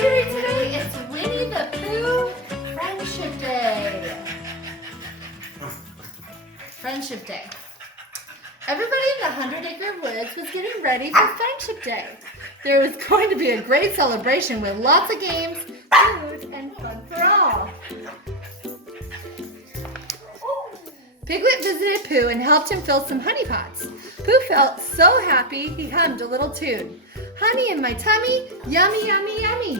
here today. It's Winnie the Pooh Friendship Day. Friendship Day. Everybody in the 100-acre woods was getting ready for Friendship Day. There was going to be a great celebration with lots of games, food, and fun for all. Piglet visited Pooh and helped him fill some honey pots. Pooh felt so happy he hummed a little tune. Honey in my tummy, yummy, yummy, yummy.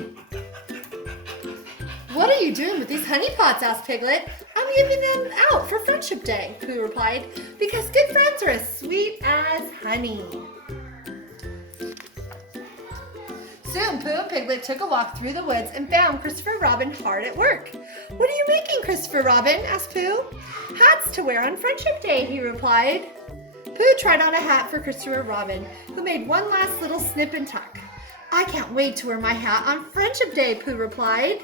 What are you doing with these honey pots? Asked Piglet. I'm giving them out for Friendship Day, Pooh replied, because good friends are as sweet as honey. Soon, Pooh and Piglet took a walk through the woods and found Christopher Robin hard at work. What are you making, Christopher Robin? Asked Pooh. Hats to wear on Friendship Day, he replied. Pooh tried on a hat for Christopher Robin, who made one last little snip and tuck. I can't wait to wear my hat on Friendship Day, Pooh replied.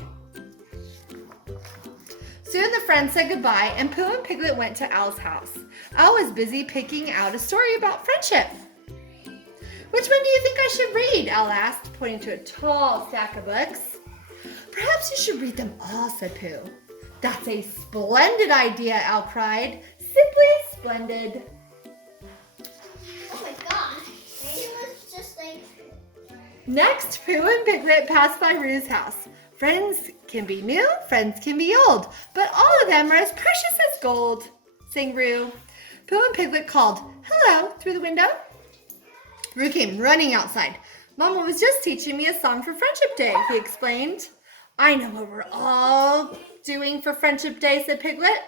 Soon the friends said goodbye, and Pooh and Piglet went to Al's house. Al was busy picking out a story about friendship. Which one do you think I should read? Al asked, pointing to a tall stack of books. Perhaps you should read them all, said Pooh. That's a splendid idea, Al cried. Simply splendid. Oh my gosh, it was just like... Next, Pooh and Piglet passed by Rue's house. Friends can be new, friends can be old, but all of them are as precious as gold, sang Rue. Pooh and Piglet called, hello, through the window. Rue came running outside. Mama was just teaching me a song for Friendship Day, he explained. I know what we're all doing for Friendship Day, said Piglet.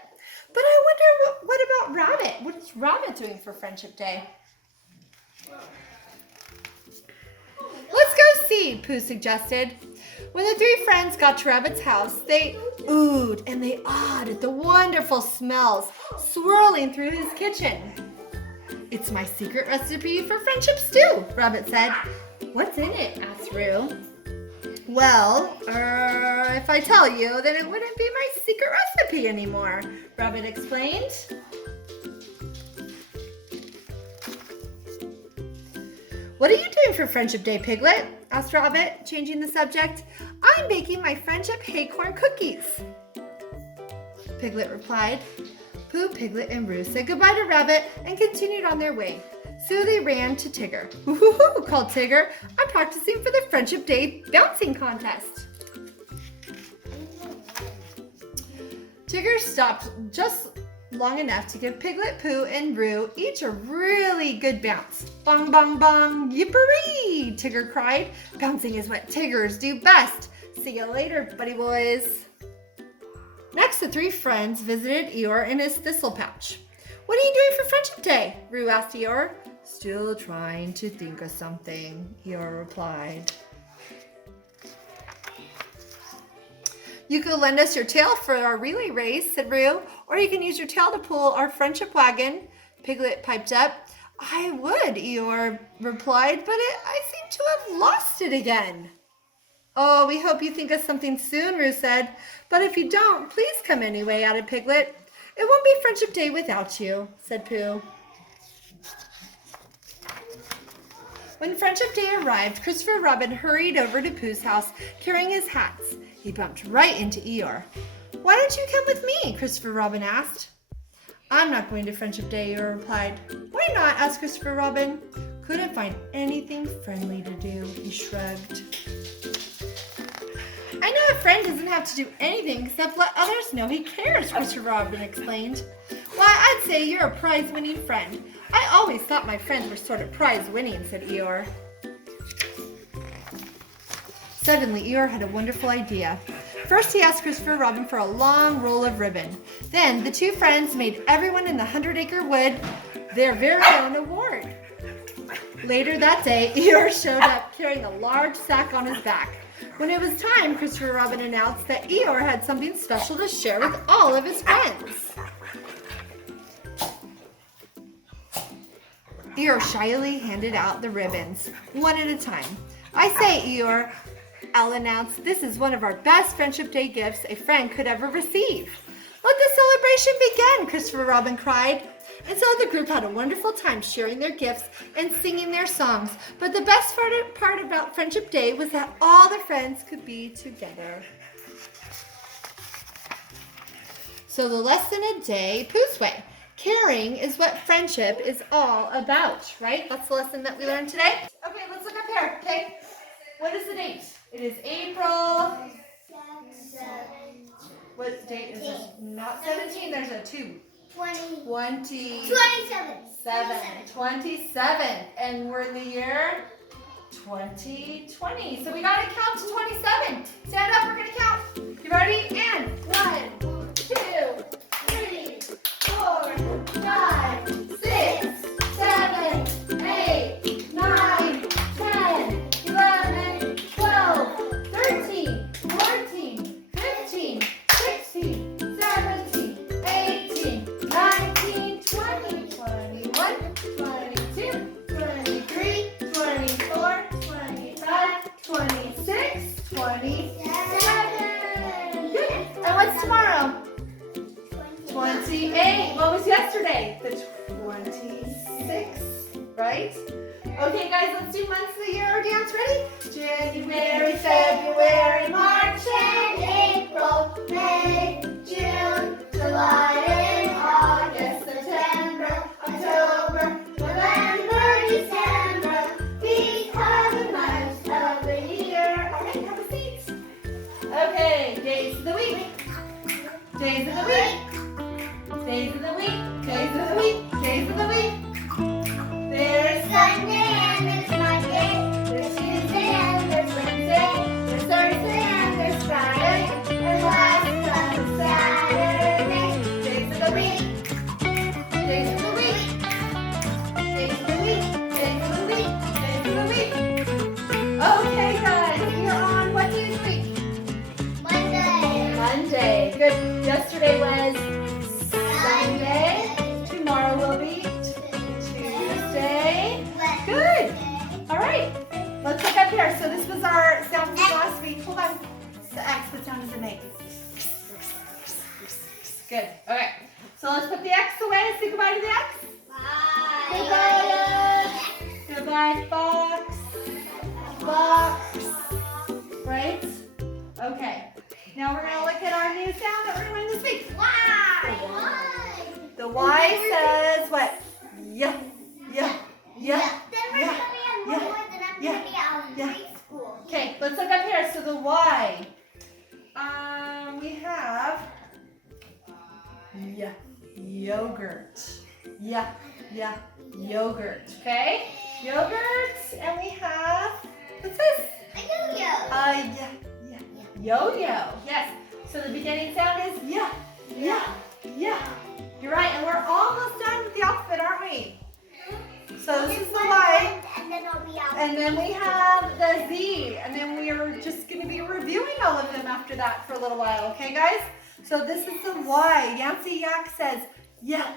But I wonder, what about Rabbit? What is Rabbit doing for Friendship Day? Let's go see, Pooh suggested. When the three friends got to Rabbit's house, they oohed and they awed at the wonderful smells swirling through his kitchen. It's my secret recipe for friendship stew, Rabbit said. What's in it? Asked Rue. Well, if I tell you, then it wouldn't be my secret recipe anymore, Rabbit explained. What are you doing for Friendship Day, Piglet? Asked Rabbit, changing the subject. I'm baking my friendship haycorn cookies, Piglet replied. Pooh, Piglet, and Rue said goodbye to Rabbit and continued on their way. So they ran to Tigger. Woo-hoo-hoo, called Tigger. I'm practicing for the Friendship Day bouncing contest. Tigger stopped just long enough to give Piglet, Pooh, and Rue each a really good bounce. Bong, bong, bong, yipperee, Tigger cried. Bouncing is what Tiggers do best. See you later, buddy boys. Next, the three friends visited Eeyore in his thistle pouch. What are you doing for Friendship Day? Rue asked Eeyore. Still trying to think of something, Eeyore replied. You could lend us your tail for our relay race, said Rue, or you can use your tail to pull our friendship wagon, Piglet piped up. I would, Eeyore replied, but I seem to have lost it again. Oh, we hope you think of something soon, Rue said, but if you don't, please come anyway, added Piglet. It won't be Friendship Day without you, said Pooh. When Friendship Day arrived, Christopher Robin hurried over to Pooh's house carrying his hats. He bumped right into Eeyore. Why don't you come with me? Christopher Robin asked. I'm not going to Friendship Day, Eeyore replied. Why not? Asked Christopher Robin. Couldn't find anything friendly to do, he shrugged. I know a friend doesn't have to do anything except let others know he cares, Christopher Robin explained. Why, I'd say you're a prize-winning friend. I always thought my friends were sort of prize-winning, said Eeyore. Suddenly, Eeyore had a wonderful idea. First, he asked Christopher Robin for a long roll of ribbon. Then, the two friends made everyone in the 100-acre wood their very own award. Later that day, Eeyore showed up carrying a large sack on his back. When it was time, Christopher Robin announced that Eeyore had something special to share with all of his friends. Eeyore shyly handed out the ribbons, one at a time. I say, Eeyore, Al announced, this is one of our best Friendship Day gifts a friend could ever receive. Let the celebration begin, Christopher Robin cried. And so the group had a wonderful time sharing their gifts and singing their songs. But the best part about Friendship Day was that all the friends could be together. So the lesson today, Pooh's Way. Caring is what friendship is all about, right? That's the lesson that we learned today. Okay, let's look up here, okay? What is the date? It is April. What date is it? Not 17, there's a 2. 27. 27. And we're in the year 2020. So we got to count to 27. Stand up, we're going to count. You ready? And 1, 2, 3, 4, 5, 6, 7, 8, 9, 10, 11, 12, 13, 14, 15, 16, 17, 18, 19, 20, 21, 22, 23, 24, 25, 26, 27. Good. And what's tomorrow? 28. What was yesterday? The 26th, right? Okay, guys, let's do months of the year dance. Ready? January, February, March, and April, May, June, July, and August, September, October, November, December. These are the months of the year. All right, have a seat. Okay, days of the week. Days of the week. Days of the week, days of the week, days of the week. There's Sunday and there's Monday. There's Tuesday and there's Wednesday. There's Thursday and there's Friday. And last comes Saturday. Days of the week. Days of the week. Days of the week. Days of the week. Days of the week. Okay, guys, we are on what day of the week? Monday. Monday. Good. Yesterday was Sunday. Tomorrow will be Tuesday. Good. All right. Let's look up here. So this was our sound from last week. Hold on. The X, what sound does it make? Good. Okay. So let's put the X away. Let's say goodbye to the X. Bye. Goodbye. Goodbye, Fox. Fox. Right? Okay. Now we're going to look at our new sound that we're going to learn this week. The Y says what? Yeah, yeah, yeah, yeah, yeah. Okay, let's look up here. So the Y. We have yogurt. Yeah, yogurt. Okay, yogurt, and we have what's this? Yo-yo. Yes. So the beginning sound is yeah. You're right, and we're almost done with the alphabet, aren't we? So this is the Y, and then we have the Z, and then we are just going to be reviewing all of them after that for a little while, okay, guys? So this is the Y. Yancy Yak says yeah.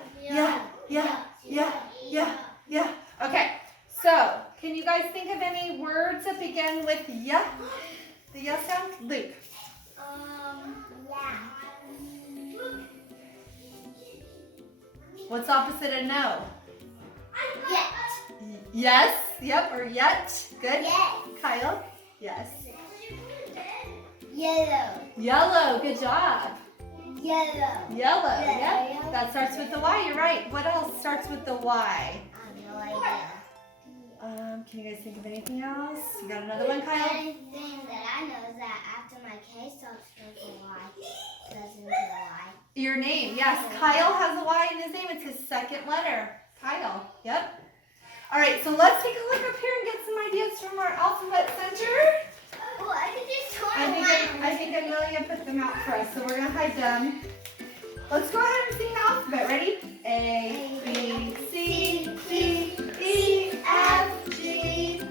Okay, so can you guys think of any words that begin with yeah? The yeah sound? Luke. What's opposite of no? Yes. Yep. Or yet. Good. Yes. Kyle. Yes. Yellow. Good job. Yellow. Yep. That starts with the Y. You're right. What else starts with the Y? I have no idea. Can you guys think of anything else? You got another one, Kyle? The only thing that I know is that after my K starts with a Y, goes into the Y. Your name. Yes. Kyle has a Y in his name. It's his second letter. Kyle. Yep. All right. So let's take a look up here and get some ideas from our alphabet center. Oh, I could just I think Amelia put them out for us, so we're gonna hide them. Let's go ahead and sing the alphabet. Ready? A, B, C, D, E, F, G,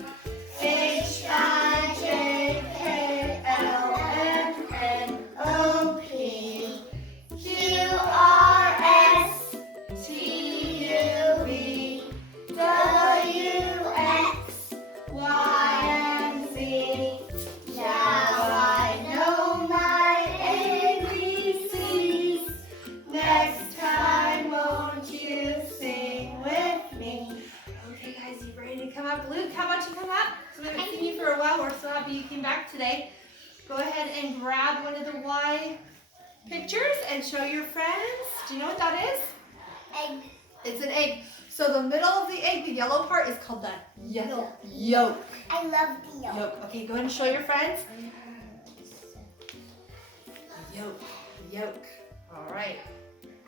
H, I, J, K, L, M, N, O, P, Q, R, S, T, U, V, W, X, Y, and Z. Now I know my ABCs. Next Luke, how about you come up? So we haven't seen you for a while. We're so happy you came back today. Go ahead and grab one of the Y pictures and show your friends. Do you know what that is? Egg. It's an egg. So the middle of the egg, the yellow part, is called the yolk. I love the yolk. Okay, go ahead and show your friends. Yolk. All right.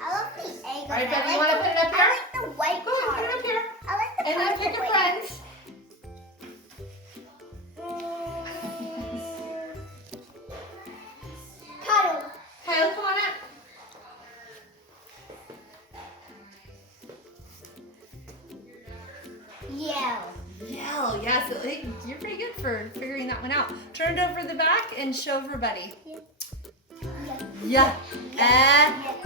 I love the egg. All right, Bev, you want to put it up here? I like the white Go ahead, part. put it up here. I like the And then pick your white. friends. Kyle. Kyle, come on up. Yell. Yeah, so hey, you're pretty good for figuring that one out. Turn it over the back and show everybody. Yeah.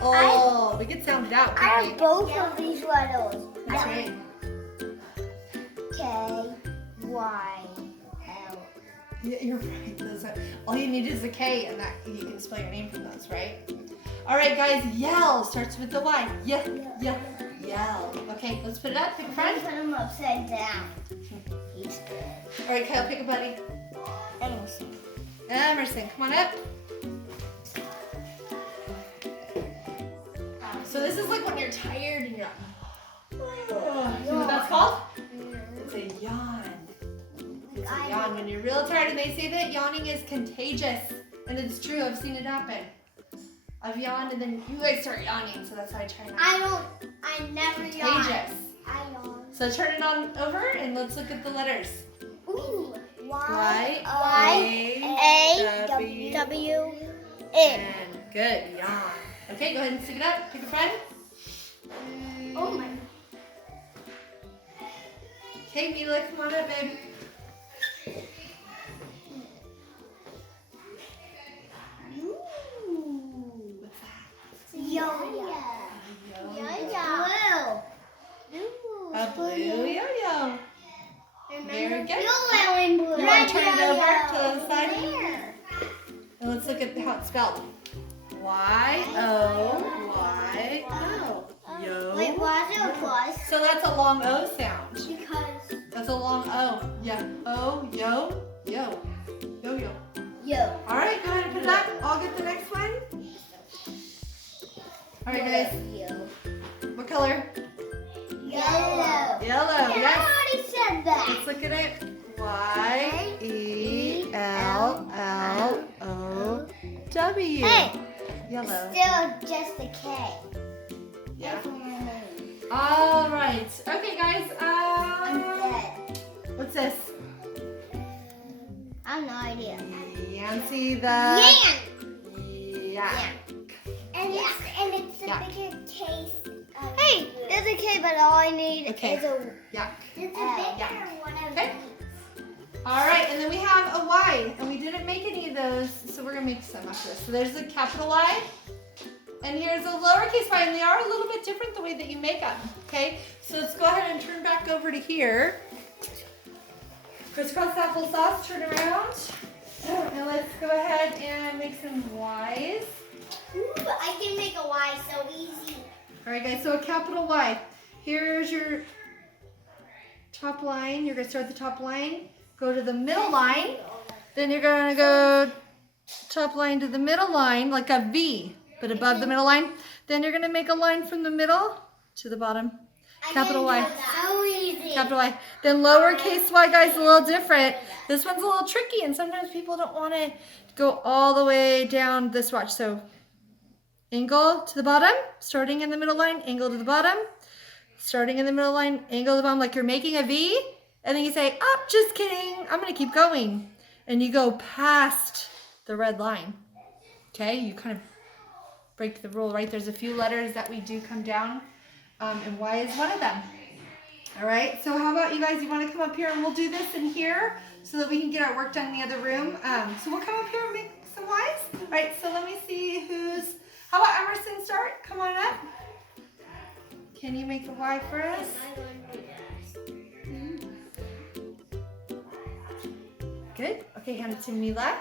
Oh, we can sound it out, I can't we? have both of these letters. That's right. K-Y-L. Yeah, you're right. Those are, all you need is a K, and that you can spell your name from those, right? All right, guys. Yell starts with the Y. Yell. Okay, let's put it up. Pick a friend. Put him upside down. He's good. All right, Kyle, pick a buddy. Emerson, come on up. So this is like when you're tired and you're like, oh, you know what that's called? It's a yawn. It's a yawn. When you're real tired and they say that yawning is contagious. And it's true, I've seen it happen. I've yawned and then you guys start yawning, so that's how I try not to. I never yawn. Contagious. I yawn. So turn it on over and let's look at the letters. Ooh. Y-A-W-N. Good, yawn. Okay, go ahead and stick it up. Pick a friend. Oh my. Okay, Mila, come on up, babe. Ooh, what's that? Yo-yo. A blue yo-yo. Very good. Yellow and blue. You want to turn it over to the side? There. And let's look at how it's spelled. Y-O-Y-O. Yo. Wait, why is it a plus? So that's a long O sound. Because. That's a long O. Yeah. O, yo, yo. Yo-yo. Yo. All right, go ahead and put it up. I'll get the next one. All right, guys. Yo. What color? Yellow. Yellow. I Yes. already said that. Let's look at it. Y-E-L-L-O-W. Hey. Yellow. Still just a K. Yeah. That's my name. All right. Okay, guys. I'm dead. What's this? I have no idea. Yancy the. Yan. Yeah. And it's a Yak. bigger case. Hey, there's a K, but all I need Okay. is a. Yeah. It's a yak. bigger one of Okay. these. All right, and then we have a Y, and we didn't make any of those, so we're gonna make some after this. So there's a capital Y, and here's a lowercase y, and they are a little bit different the way that you make them, okay? So let's go ahead and turn back over to here. Crisscross applesauce, turn around. And let's go ahead and make some Ys. Ooh, I can make a Y so easy. All right, guys, so a capital Y. Here's your top line. You're gonna start at the top line, go to the middle line, then you're gonna go top line to the middle line, like a V, but above the middle line. Then you're gonna make a line from the middle to the bottom. Capital Y. So easy. Capital Y. Then lowercase y, guys, a little different. This one's a little tricky, and sometimes people don't want to go all the way down this watch. So angle to the bottom, starting in the middle line, angle to the bottom, starting in the middle line, angle to the bottom, like you're making a V, and then you say, oh, just kidding, I'm going to keep going. And you go past the red line. Okay, you kind of break the rule, right? There's a few letters that we do come down, and Y is one of them. All right, so how about you guys, you want to come up here and we'll do this in here so that we can get our work done in the other room. So we'll come up here and make some Ys. All right, so let me see who's, how about Emerson start? Come on up. Can you make a Y for us? Good. Okay, hand it to Mila.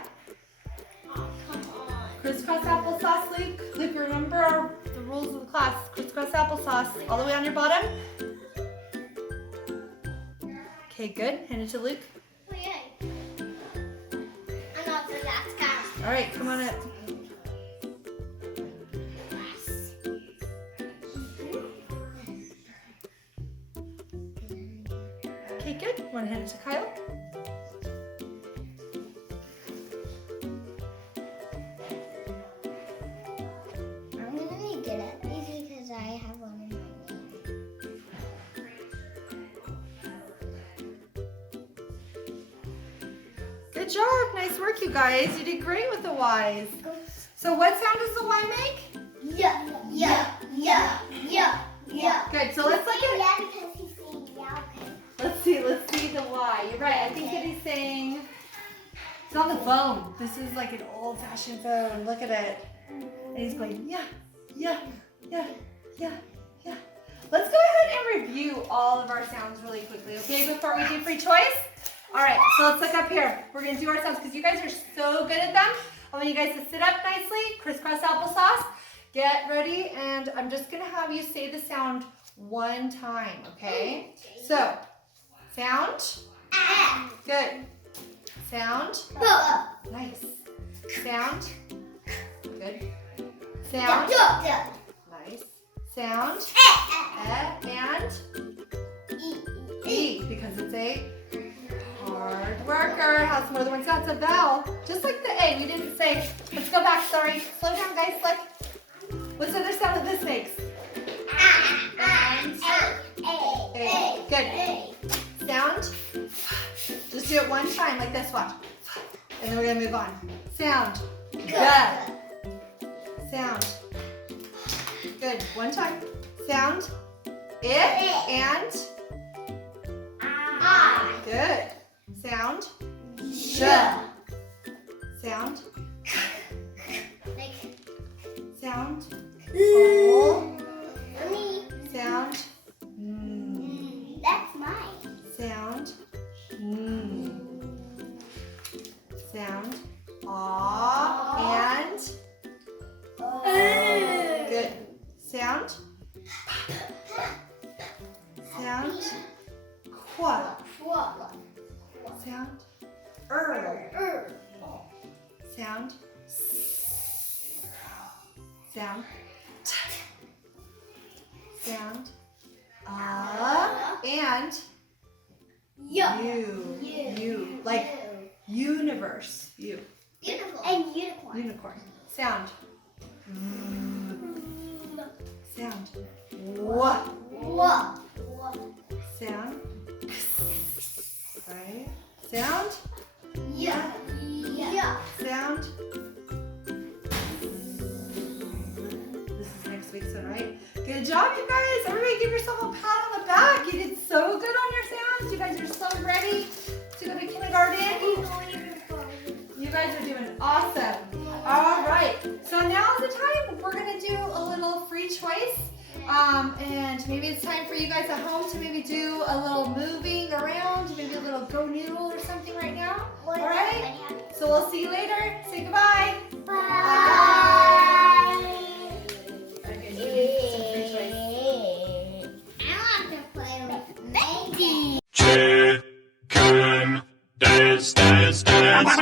Oh, come on. Crisscross applesauce, Luke. Luke, remember the rules of the class. Crisscross applesauce all the way on your bottom. Okay, good. Hand it to Luke. Oh, yeah. I know the last guy. All right, come on up. Okay, good. Want to hand it to Kyle? I'm gonna be good at these because I have one in my name. Good job. Nice work, you guys. You did great with the Y's. So what sound does the Y make? Yeah, yeah, yeah, yeah, yeah. Good. So let's look at. Yeah, because he's saying yeah. Okay. Let's see the Y. You're right. I think that he's saying. It's on the phone. This is like an old-fashioned phone. Look at it. And he's going yeah, yeah, yeah, yeah, yeah. Let's go ahead and review all of our sounds really quickly, okay? Before we do free choice. All right. So let's look up here. We're gonna do our sounds because you guys are so good at them. I want you guys to sit up nicely. Crisscross applesauce. Get ready, and I'm just gonna have you say the sound one time, okay? So, sound. Good. Sound. Nice. Sound. Good. Sound. Nice. Sound. And E, because it's a hard worker. Has more than one sound. It's a vowel. Just like the A. We didn't say. Let's go back. Sorry. Slow down, guys. Look. What's the other sound that this makes? And A. Good. Sound. Just do it one time, like this. Watch. And then we're gonna move on. Sound. Good. Sound. Good. One time. Sound. It and good. Sound. Sh. Sound. Sound. O. Sound. That's mine. Sound. Sound. Aw. And good. Sound. Sound. Qua. Sound. Sound. Sound. Sound. And you. Like universe. You. And unicorn. Unicorn. Sound. Sound. What? Sound. Right. Sound. Yeah. Sound. This is next week's one, right? Good job, you guys. Everybody give yourself a pat on the back. You did so good on your sounds. You guys are so ready to go to kindergarten. You guys are doing awesome. All right. So now's the time. We're going to do a little free choice. And maybe it's time for you guys at home to maybe do a little moving around, maybe a little go noodle or something right now. All right? So we'll see you later. Say goodbye. Bye. Okay, you get some free choice. I want to play with Maggie. Chicken dance, dance, dance.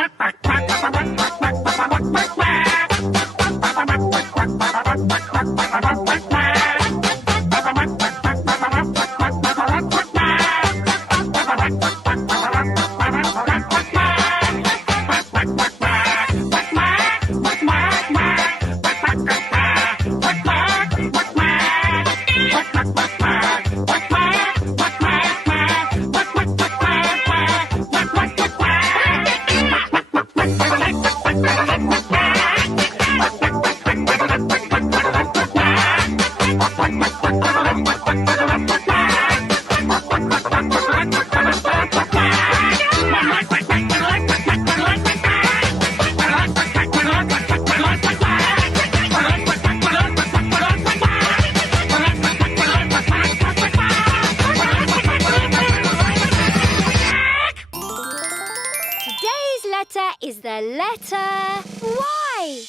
Today's letter is the letter Y.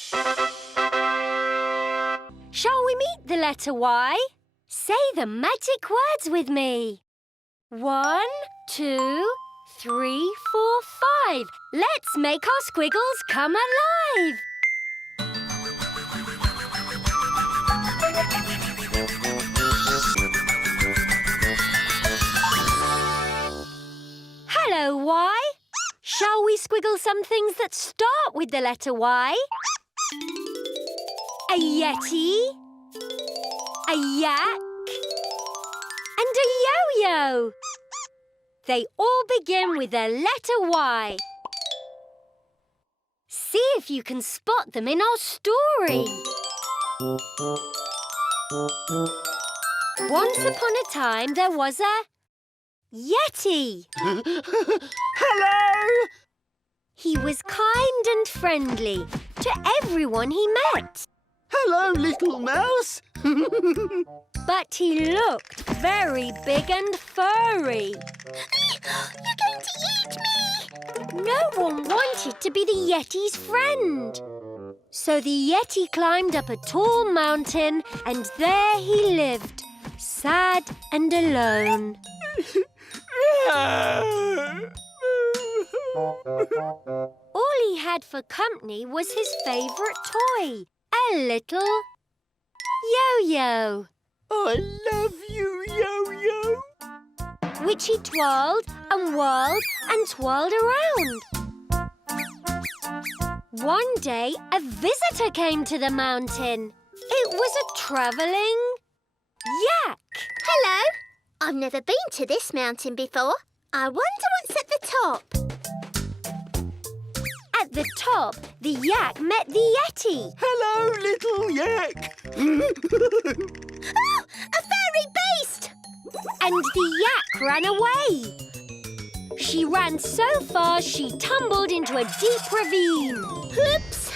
Shall we meet the letter Y? Say the magic words with me. 1, 2, 3, 4, 5. Let's make our squiggles come alive. Hello, Y. Shall we squiggle some things that start with the letter Y? A yeti, a yak, and a yo-yo. They all begin with the letter Y. See if you can spot them in our story. Once upon a time, there was a yeti. Hello! He was kind and friendly to everyone he met. Hello, little mouse. But he looked very big and furry. You're going to eat me! No one wanted to be the Yeti's friend. So the Yeti climbed up a tall mountain and there he lived, sad and alone. All he had for company was his favourite toy, a little yo-yo, I love you, yo-yo. which he twirled and whirled and twirled around. One day, a visitor came to the mountain. It was a travelling yak. Hello. I've never been to this mountain before. I wonder what's at the top. At the top, the yak met the Yeti. Hello, little yak. Oh, a fairy beast! And the yak ran away. She ran so fast she tumbled into a deep ravine. Oops!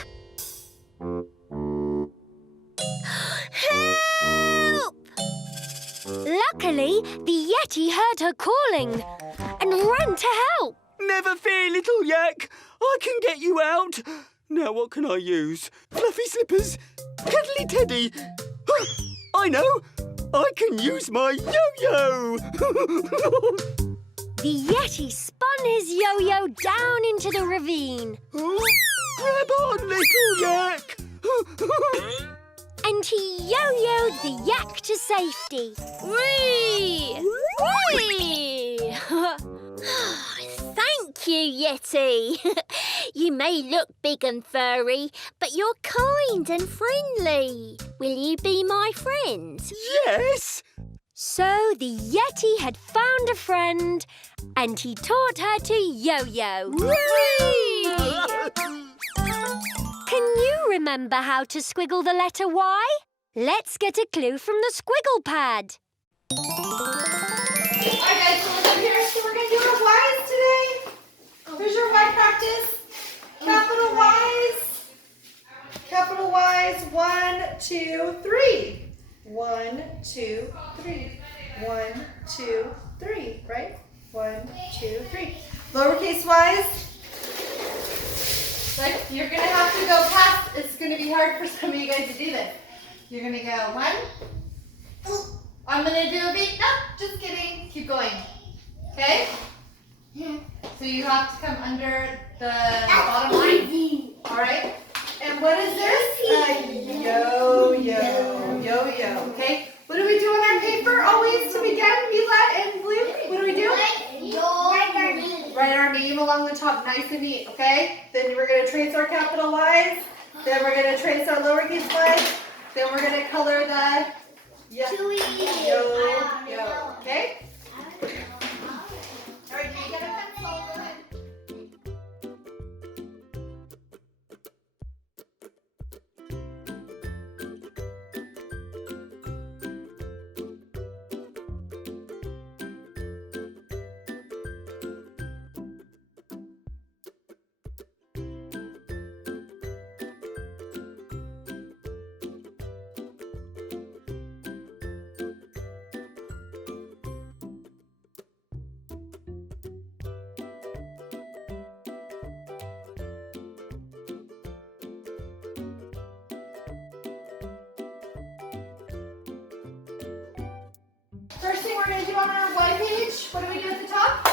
Help! Luckily, the Yeti heard her calling and ran to help. Never fear, little yak. I can get you out. Now what can I use? Fluffy slippers? Cuddly teddy? I know. I can use my yo-yo. The Yeti spun his yo-yo down into the ravine. Grab on, little yak. And he yo-yoed the yak to safety. Whee! Whee! Thank you, Yeti. You may look big and furry, but you're kind and friendly. Will you be my friend? Yes. So the Yeti had found a friend and he taught her to yo-yo. Can you remember how to squiggle the letter Y? Let's get a clue from the squiggle pad. Alright guys, so look up here. So we're going to do our Y's today. Here's your Y practice. Capital Y's. Capital Y's. 1, 2, 3. 1, 2, 3. 1, 2, 3. Right? 1, 2, 3. Lowercase Y's. Like, you're going to have to go past. It's going to be hard for some of you guys to do this. You're going to go 1. I'm going to do a beat. No, just kidding. Keep going. Okay? So you have to come under the bottom line. All right? And what is this? A yo-yo. Yo-yo. Okay? What do we do on our paper always to begin? Mila and Luke? What do we do? Write our name along the top, nice and neat, okay? Then we're going to trace our capital Y's. Then we're going to trace our lowercase y's. Then we're going to color the yo-yo, okay? All right, you get a pencil, go ahead. First thing we're going to do on our Y page, what do we do at the top?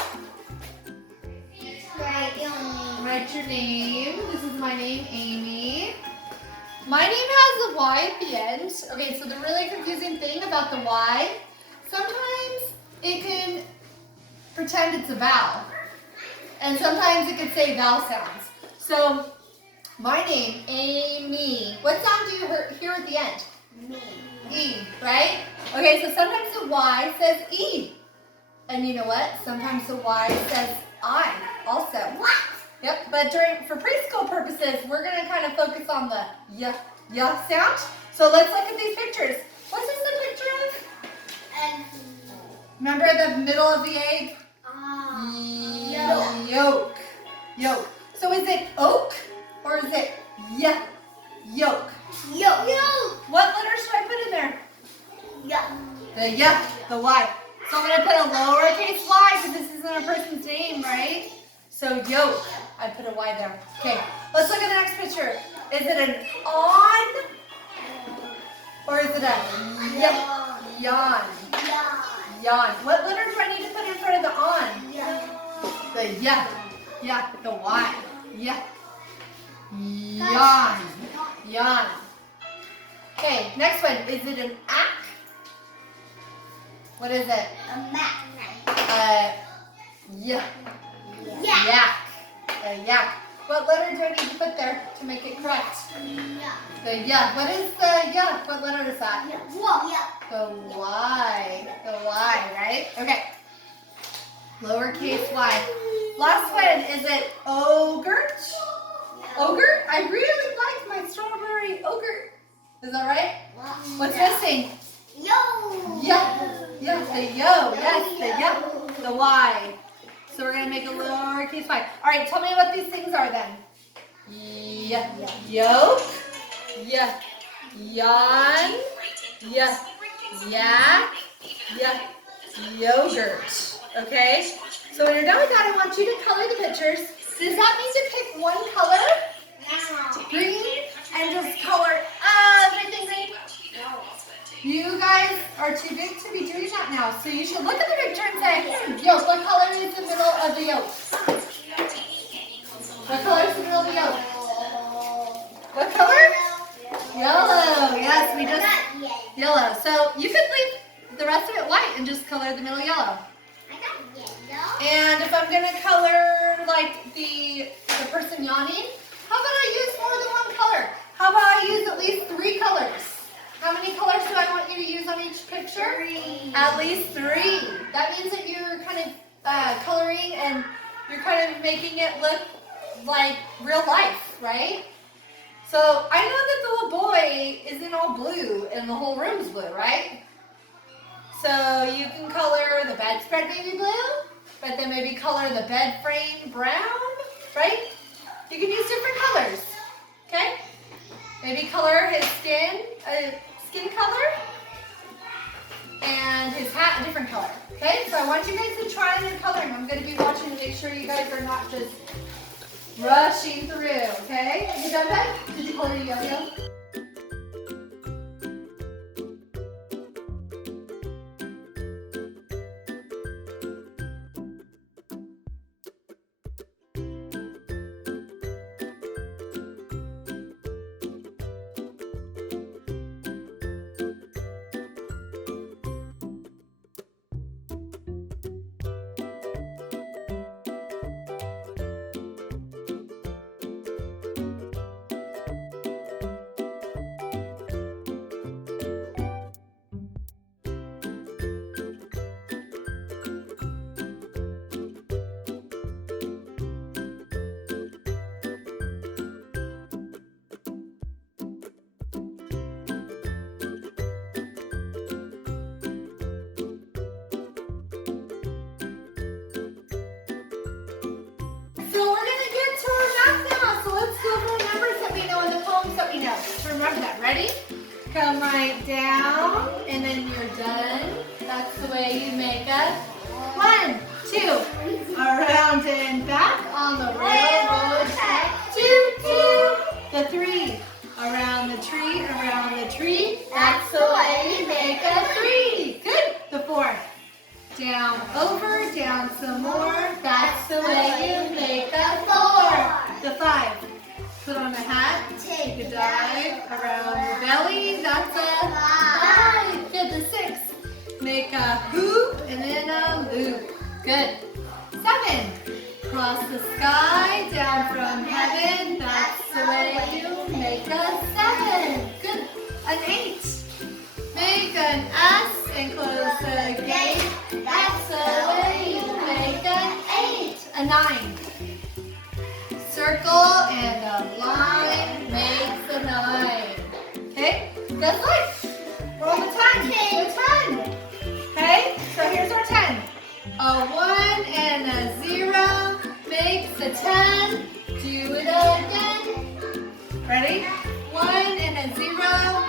write your name. This is my name, Amy. My name has a Y at the end. Okay, so the really confusing thing about the Y, sometimes it can pretend it's a vowel. And sometimes it could say vowel sounds. So, my name, Amy. What sound do you hear at the end? Me. E, right? Okay, so sometimes the Y says E. And you know what? Sometimes the Y says I also. What? Yep, but for preschool purposes, we're going to kind of focus on the y sound. So let's look at these pictures. What's this a picture of? And Remember the middle of the egg? Yolk. Yolk. So is it oak or is it yolk? Yo. What letter should I put in there? Yo. The Y. So I'm going to put a lowercase y because this isn't a person's name, right? So yolk. I put a Y there. Okay, let's look at the next picture. Is it an on or is it a yawn? Yawn. What letter do I need to put in front of the on? The the Y. Yawn. Yawn. Okay, next one. Is it an ack? What is it? Yak. A yak. What letter do I need to put there to make it correct? The What is the What letter is that? The Y. The Y, right? Okay. Lowercase y. Last one. Is it ogurt? Ogre? I really like my strawberry ogre. Is that right? What's missing? Yo. The yo. Yes, the Y. So we're going to make a lowercase y. All right, tell me what these things are then. Yolk. Yawn. Yak. Yogurt. Okay? So when you're done with that, I want you to color the pictures. Does that mean to pick one color? Green? And just color everything green? You guys are too big to be doing that now. So you should look at the picture and say, yolk, what color is the middle of the yolk? What color is the middle of the yolk? What color? Yellow. Yes, we just yellow. So you could leave the rest of it white and just color the middle yellow. And if I'm gonna color like the person yawning, how about I use more than one color? How about I use at least 3 colors? How many colors do I want you to use on each picture? 3. At least 3. That means that you're kind of coloring and you're kind of making it look like real life, right? So I know that the little boy isn't all blue and the whole room's blue, right? So you can color the bedspread maybe blue, but then maybe color the bed frame brown, right? You can use different colors, okay? Maybe color his skin color, and his hat a different color, okay? So I want you guys to try your coloring. I'm going to be watching to make sure you guys are not just rushing through, okay? You done that? Did you color your yo-yo? So we're going to get to our math now. So let's go over the numbers that we know and the poems that we know. So remember that. Ready? Come right down and then you're done. That's the way you make a 1, 2. Around and back on the railroad track. 2, 2. The 3. Around the tree. That's the way you make a 3. Good. The 4. Down, over, down some more. That's the way you make a 4. the 5. Put on a hat. Take a dive around the belly. That's a 5. Good. The 6. Make a hoop and then a loop. Good. 7. Cross the sky down from heaven. That's the way you make a 7. Good. An 8. Make an S and close the gate. That's the way you make an 8. A 9. Circle and a line makes a 9. Okay? That's right. We're on the 10. The 10. Okay? So here's our 10. A 1 and a 0 makes a 10. Do it again. Ready? 1 and a 0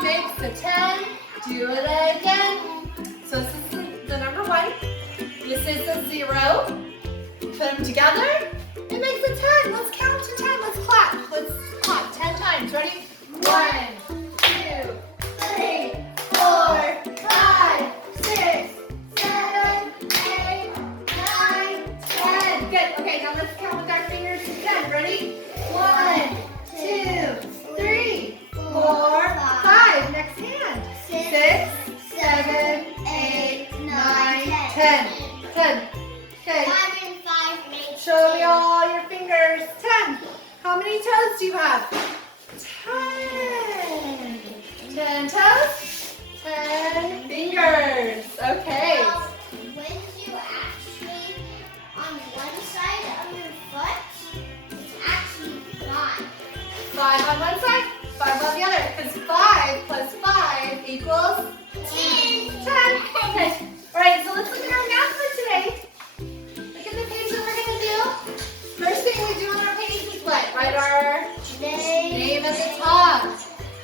makes a 10. Do it again. So this is the number 1. This is a 0. Put them together. It makes a 10. Let's count to 10. Let's clap. Let's clap 10 times. Ready? 1, 2, 3, 4, 5, 6, 7, 8, 9, 10. Good. Okay, now let's count with our fingers to 10. Ready? 1, 2, 3, 4, 5. Next hand. 6, 7, 8, 9, 10. 10. Okay. 5 and 5 makes Show me all your fingers. 10. How many toes do you have? 10. 10 toes. 10 fingers. Okay. Well, when you actually on one side of your foot, it's actually 5. 5 on one side, 5 on the other. Because 5 plus 5 equals 10. 10. Okay. All right, so let's look at our math for today. Look at the page that we're going to do. First thing we do on our page is what? Write our name at the top.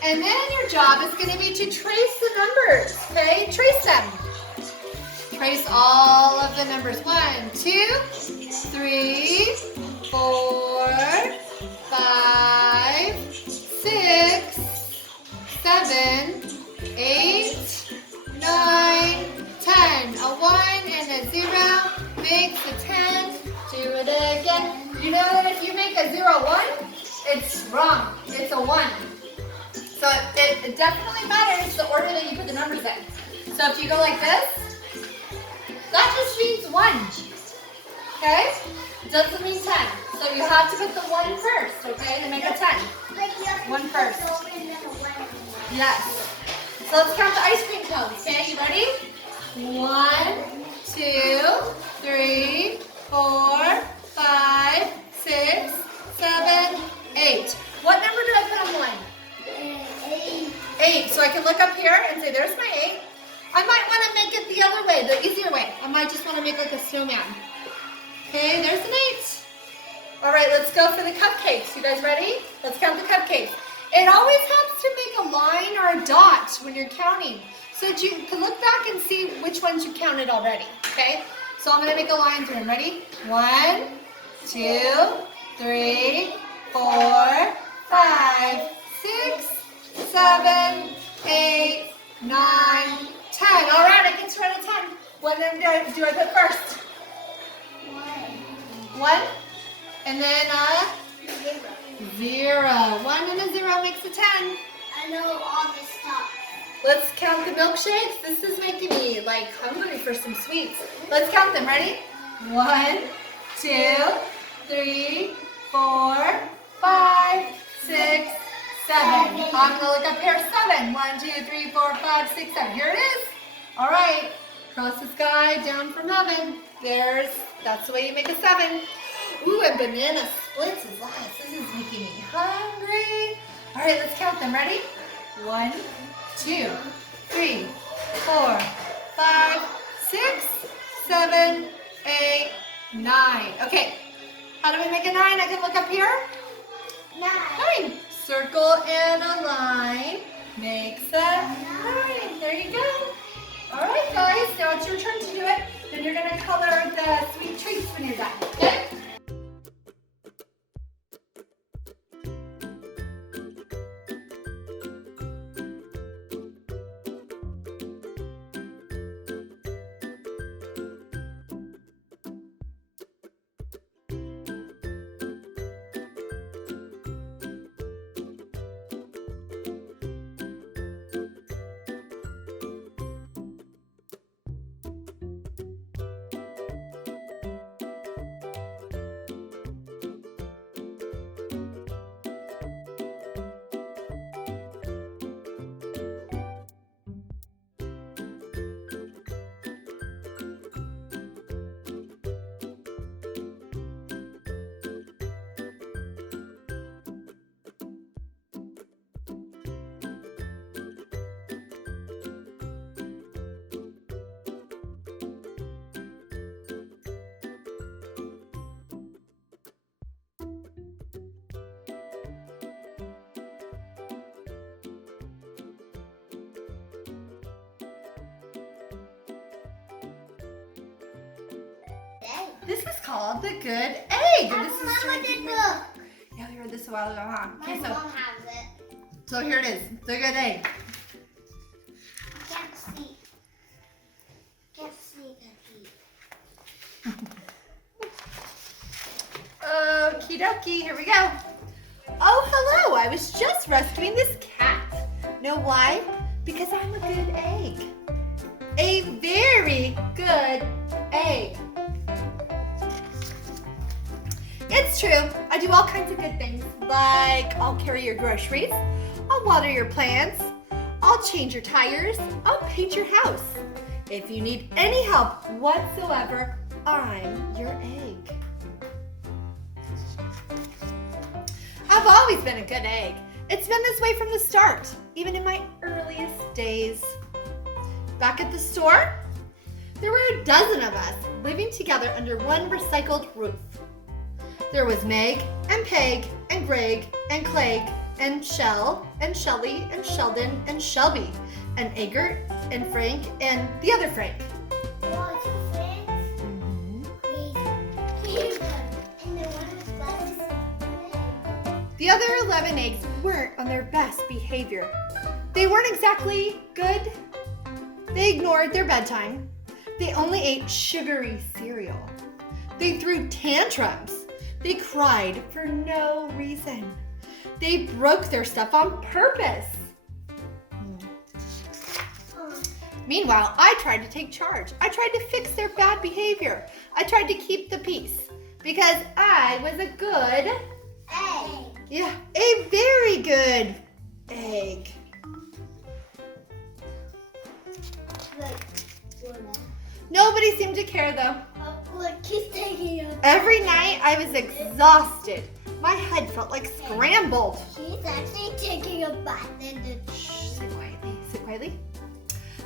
And then your job is going to be to trace the numbers, okay? Trace them. Trace all of the numbers. 1, 2, 3, 4, 5, 6, 7, 8, 9, 10. A 1 and a 0 makes a 10. Do it again. You know that if you make a 0, 1, it's wrong. It's a 1. So it definitely matters the order that you put the numbers in. So if you go like this, that just means 1. Okay? It doesn't mean 10. So you have to put the 1 first, okay, to make a 10. Like you have to 1 put first. the over and then a 1 and a 1. Yes. So let's count the ice cream cones, okay? You ready? 1, 2, 3, 4, 5, 6, 7, 8. What number did I put on 1? 8. So I can look up here and say, there's my 8. I might want to make it the other way, the easier way. I might just want to make like a snowman. Okay, there's an 8. All right, let's go for the cupcakes. You guys ready? Let's count the cupcakes. It always helps to make a line or a dot when you're counting, so that you can look back and see which ones you counted already, okay? So I'm gonna make a line through them. Ready? 1, 2, 3, 4, 5, 6, 7, 8, 9, 10. All right, I get to write a 10. What number do I put first? 1. And then a 0. 1 and a 0 makes a 10. I know all this stuff. Let's count the milkshakes. This is making me like hungry for some sweets. Let's count them. Ready? 1, 2, 3, 4, 5, 6, 7. I'm gonna look up here. 7. 1, 2, 3, 4, 5, 6, 7. Here it is. All right. Cross the sky down from heaven. That's the way you make a 7. Ooh, and banana splits is last. This is making me hungry. All right, let's count them. Ready? 1, 2, 3, 4, 5, 6, 7, 8, 9. Okay, how do we make a 9? I can look up here. 9. Circle and a line makes a 9. There you go. All right, guys, now it's your turn to do it. Then you're gonna color the sweet treats when you're done, okay? egg. This is called the good egg. And this is Mama did straight- look. Yeah, we read this a while ago, huh? My Okay, mom has it. so here it is, the good egg. Can't see. Can't see the heat. Okie dokie, here we go. Oh, hello, I was just rescuing this cat. Know why? Because I'm a good egg. A very good egg. It's true, I do all kinds of good things, like I'll carry your groceries, I'll water your plants, I'll change your tires, I'll paint your house. If you need any help whatsoever, I'm your egg. I've always been a good egg. It's been this way from the start, even in my earliest days. Back at the store, there were a dozen of us living together under one recycled roof. There was Meg and Peg and Greg and Clegg and Shell and Shelly and Sheldon and Shelby and Egbert and Frank and the other Frank. Wow, it's Frank. Crazy. And the one with glasses. The other 11 eggs weren't on their best behavior. They weren't exactly good. They ignored their bedtime. They only ate sugary cereal. They threw tantrums. They cried for no reason. They broke their stuff on purpose. Meanwhile, I tried to take charge. I tried to fix their bad behavior. I tried to keep the peace because I was a good Egg. Yeah, a very good egg. Nobody seemed to care though. Look, he's taking a. Every night I was exhausted. My head felt like scrambled. He's actually taking a bath in the. Shh, sit quietly, sit quietly.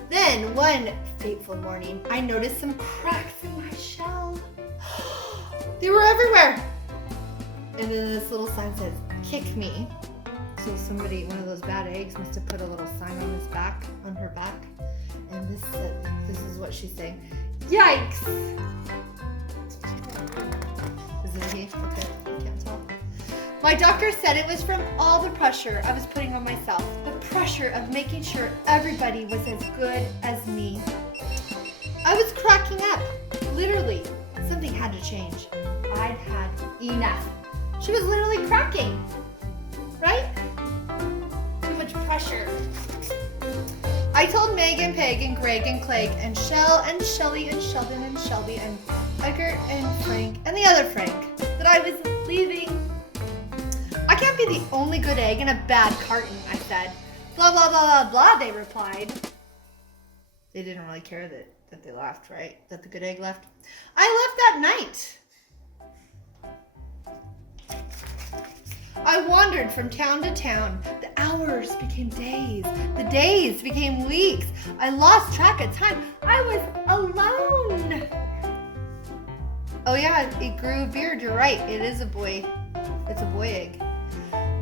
Then one fateful morning, I noticed some cracks in my shell. They were everywhere. And then this little sign says, "Kick me." So somebody, one of those bad eggs, must have put a little sign on his back, on her back. And this is what she's saying. Yikes! Is it he? Okay, I can't tell. My doctor said it was from all the pressure I was putting on myself. The pressure of making sure everybody was as good as me. I was cracking up. Literally, something had to change. I'd had enough. She was literally cracking. Right? Too much pressure. I told Meg and Peg and Greg and Clegg and Shell and Shelly and Sheldon and Shelby and Egbert and Frank and the other Frank that I was leaving. I can't be the only good egg in a bad carton, I said. Blah, blah, blah, blah, blah, they replied. They didn't really care that they left, right? That the good egg left. I left that night. I wandered from town to town. The hours became days. The days became weeks. I lost track of time. I was alone. Oh yeah, it grew a beard. You're right. It is a boy. It's a boy egg.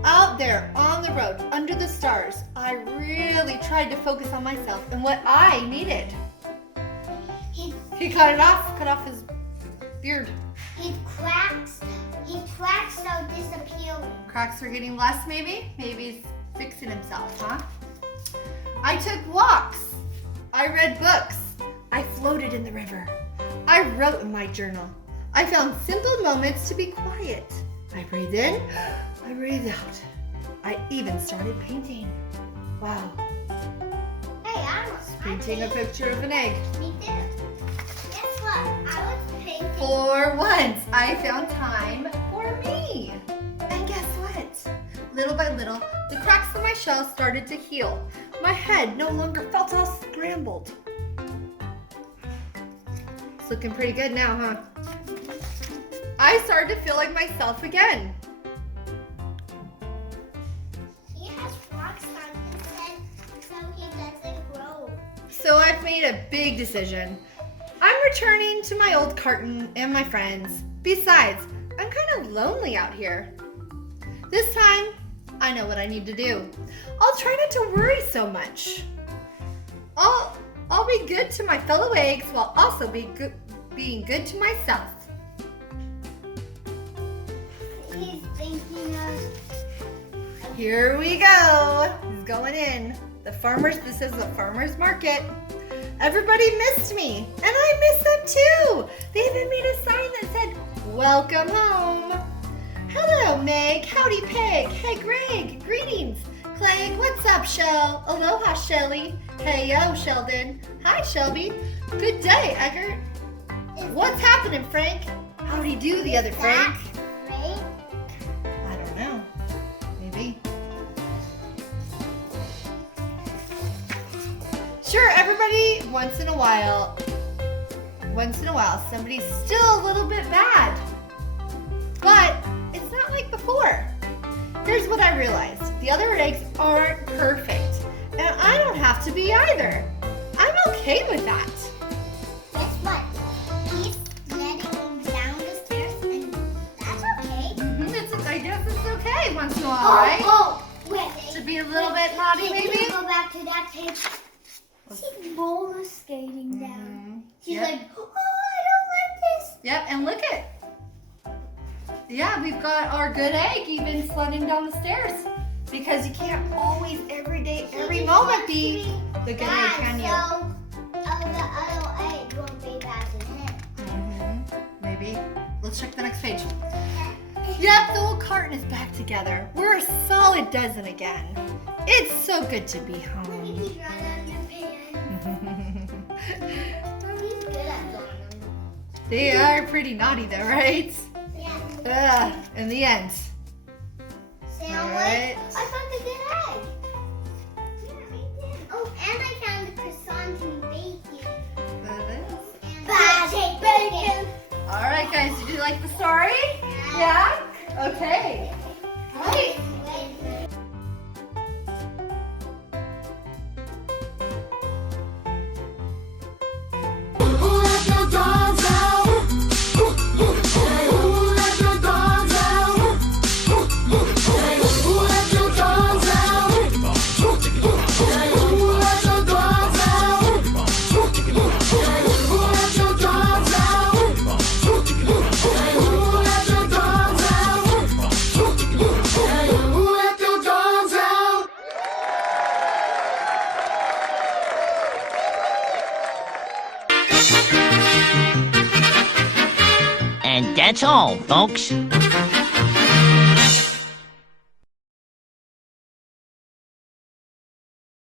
Out there on the road, under the stars, I really tried to focus on myself and what I needed. He cut off his beard. His cracks are disappearing. Cracks are getting less, maybe? Maybe he's fixing himself, huh? I took walks. I read books. I floated in the river. I wrote in my journal. I found simple moments to be quiet. I breathed in. I breathed out. I even started painting. Wow. Hey, I was Painting a picture of an egg. Me too. Guess what? I was painting. For once, I found time for me. And guess what? Little by little, the cracks in my shell started to heal. My head no longer felt all scrambled. It's looking pretty good now, huh? I started to feel like myself again. He has rocks on his head so he doesn't grow. So I've made a big decision. I'm returning to my old carton and my friends. Besides, I'm kind of lonely out here. This time, I know what I need to do. I'll try not to worry so much. I'll be good to my fellow eggs while also being being good to myself. He's thinking of. Here we go. He's going in. This is the farmer's market. Everybody missed me, and I miss them too. They even made a sign that said, "Welcome home." Hello, Meg. Howdy, Peg. Hey, Greg. Greetings. Clegg, what's up, Shell? Aloha, Shelly. Hey, yo, Sheldon. Hi, Shelby. Good day, Eggert. What's happening, Frank? Howdy do, the other Frank. Right? I don't know. Maybe. Sure, everybody, once in a while, somebody's still a little bit bad. But it's not like before. Here's what I realized. The other eggs aren't perfect. And I don't have to be either. I'm okay with that. Guess what? He's letting him down the stairs, and that's okay. I guess it's okay once in a while, right? Oh, wait. To be a little bit naughty, Can maybe? you go back to that page? She's roller skating down. She's Yep. like, oh, I don't like this. Yep, and look it. Yeah, we've got our good egg even sledding down the stairs. Because you can't always, every day, every moment be the good egg, can you? So, the other egg won't be bad to him. Maybe. Let's check the next page. Yep, the whole carton is back together. We're a solid dozen again. It's so good to be Look at home. you run on your pants. He's good at going on them. They are pretty naughty though, right? Yeah. In the end. Sandwich. Alright. I found a good egg. Yeah, I did. Oh, and I found the croissant and bacon. Bad bacon. All right, guys, did you like the story? Yeah? Okay. Right. And that's all, folks.